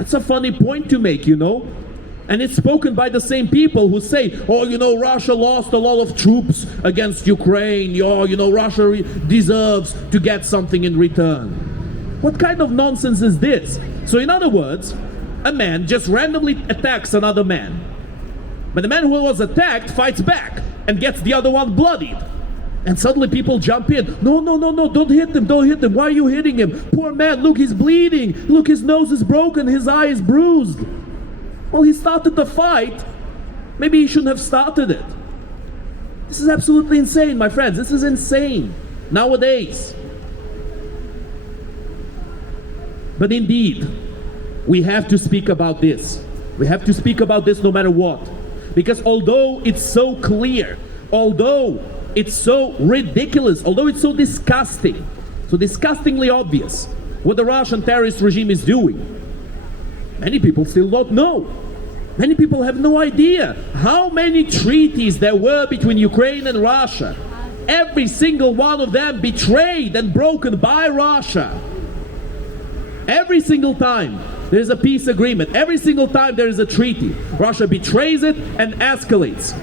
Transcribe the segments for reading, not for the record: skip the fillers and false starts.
That's a funny point to make, you know. And it's spoken by the same people who say, oh, you know, Russia lost a lot of troops against Ukraine. Oh, you know, Russia deserves to get something in return. What kind of nonsense is this? So in other words, a man just randomly attacks another man. But the man who was attacked fights back and gets the other one bloodied. And suddenly people jump in. No, don't hit him, don't hit him. Why are you hitting him? Poor man, look, he's bleeding. Look, his nose is broken, his eye is bruised. Well, he started the fight. Maybe he shouldn't have started it. This is absolutely insane, my friends. This is insane nowadays. But indeed, we have to speak about this. We have to speak about this no matter what. Because although it's so clear, although it's so ridiculous, although it's so disgusting, so disgustingly obvious what the Russian terrorist regime is doing, many people still don't know. Many people have no idea how many treaties there were between Ukraine and Russia. Every single one of them betrayed and broken by Russia. Every single time there is a peace agreement, every single time there is a treaty, Russia betrays it and escalates.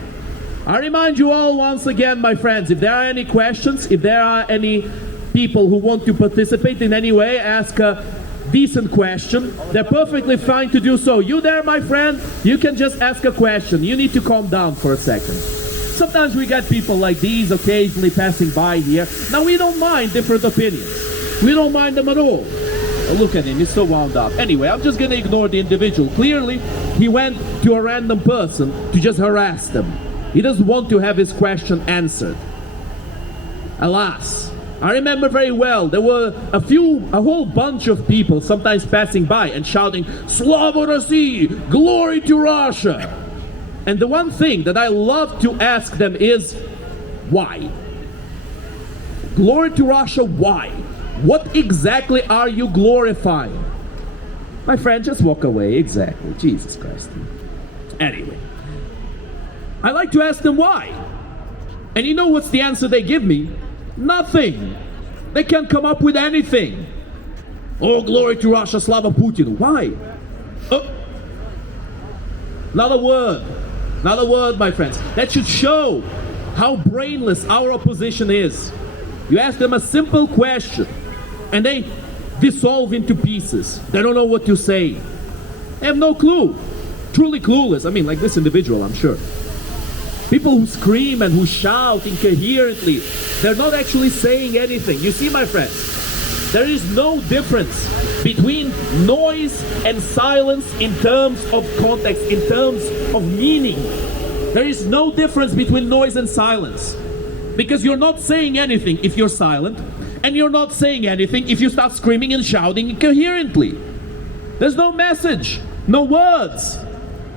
I remind you all once again, my friends, if there are any questions, if there are any people who want to participate in any way, ask a decent question. They're perfectly fine to do so. You there, my friend, you can just ask a question. You need to calm down for a second. Sometimes we get people like these occasionally passing by here. Now, we don't mind different opinions. We don't mind them at all. Oh, look at him, he's so wound up. Anyway, I'm just going to ignore the individual. Clearly, he went to a random person to just harass them. He doesn't want to have his question answered. Alas, I remember very well, there were a whole bunch of people sometimes passing by and shouting, Slava России, glory to Russia. And the one thing that I love to ask them is, why? Glory to Russia, why? What exactly are you glorifying? My friend, just walk away, exactly, Jesus Christ. Anyway, I like to ask them why. And you know what's the answer they give me? Nothing. They can't come up with anything. Oh, glory to Russia, Slava Putin. Why? Not a word. Not a word, my friends. That should show how brainless our opposition is. You ask them a simple question and they dissolve into pieces. They don't know what to say. They have no clue. Truly clueless. I mean, like this individual, I'm sure. People who scream and who shout incoherently, they're not actually saying anything. You see, my friends, there is no difference between noise and silence in terms of context, in terms of meaning. There is no difference between noise and silence. Because you're not saying anything if you're silent, and you're not saying anything if you start screaming and shouting incoherently. There's no message, no words,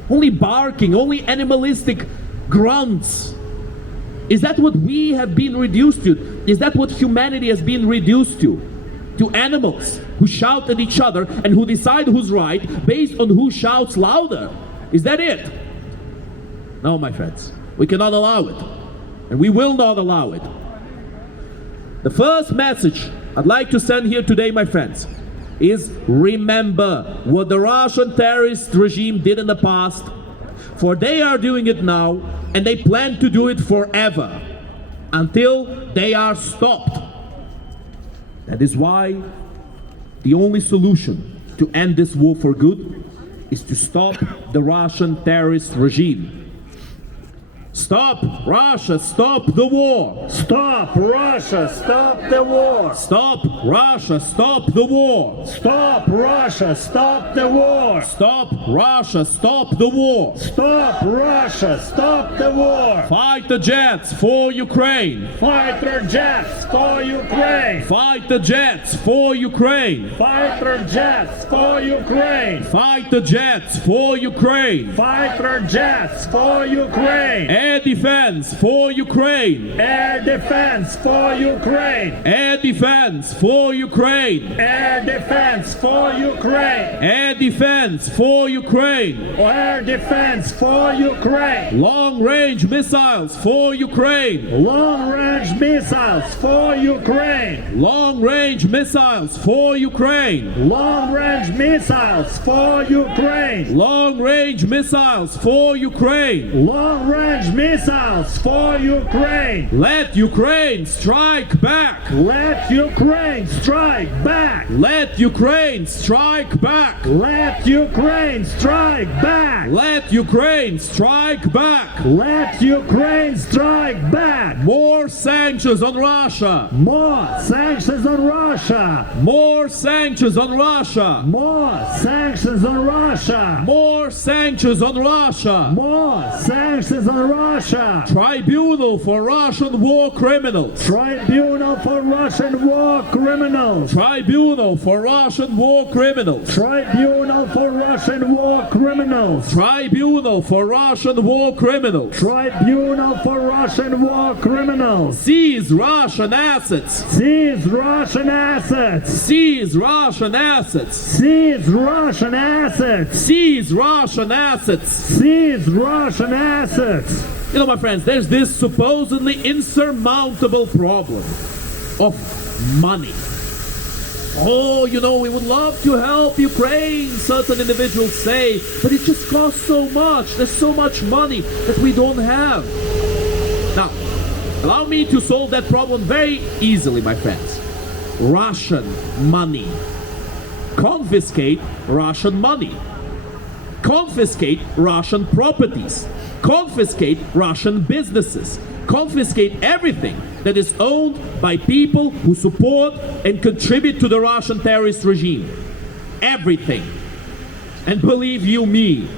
only barking, only animalistic grunts. Is that what we have been reduced to? Is that what humanity has been reduced to? To animals who shout at each other and who decide who's right based on who shouts louder? Is that it? No, my friends, we cannot allow it. And we will not allow it. The first message I'd like to send here today, my friends, is remember what the Russian terrorist regime did in the past, for they are doing it now, and they plan to do it forever, until they are stopped. That is why the only solution to end this war for good is to stop the Russian terrorist regime. Stop Russia, stop the war. Stop Russia, stop the war. Stop Russia, stop the war. Stop Russia, stop the war. Stop Russia, stop the war. Stop Russia, stop the war. Fight the jets for Ukraine. Fighter jets for Ukraine. Fight the jets for Ukraine. Fighter jets for Ukraine. Fight the jets for Ukraine. Fighter jets for Ukraine. Air defense for Ukraine. Air defense defense for Ukraine. Air defense for Ukraine. Air defense for Ukraine. Air defense for Ukraine. Air defense for Ukraine. Long-range missiles for Ukraine. Long-range missiles for Ukraine. Long-range missiles for Ukraine. Long-range missiles for Ukraine. Long-range missiles for Ukraine. Long-range missiles for Ukraine. Let Ukraine strike back. Let Ukraine strike back. Let Ukraine strike back. Let Ukraine strike back. Let Ukraine strike back. Let Ukraine strike back. More sanctions on Russia. More sanctions on Russia. More sanctions on Russia. More sanctions on Russia. More sanctions on Russia. More sanctions on Russia. Tribunal for Russian war criminals. Tribunal for Russian war criminals. Tribunal for Russian war criminals. Tribunal for Russian war criminals. Tribunal for Russian war criminals. Tribunal for Russian war criminals. Seize Russian assets. Seize Russian assets. Seize Russian assets. Seize Russian assets. Seize Russian assets. Seize Russian assets. You know, my friends, there's this supposedly insurmountable problem of money. Oh, you know, we would love to help Ukraine, certain individuals say, but it just costs so much. There's so much money that we don't have. Now, allow me to solve that problem very easily, my friends. Russian money. Confiscate Russian money. Confiscate Russian properties. Confiscate Russian businesses. Confiscate everything that is owned by people who support and contribute to the Russian terrorist regime. Everything. And believe you me,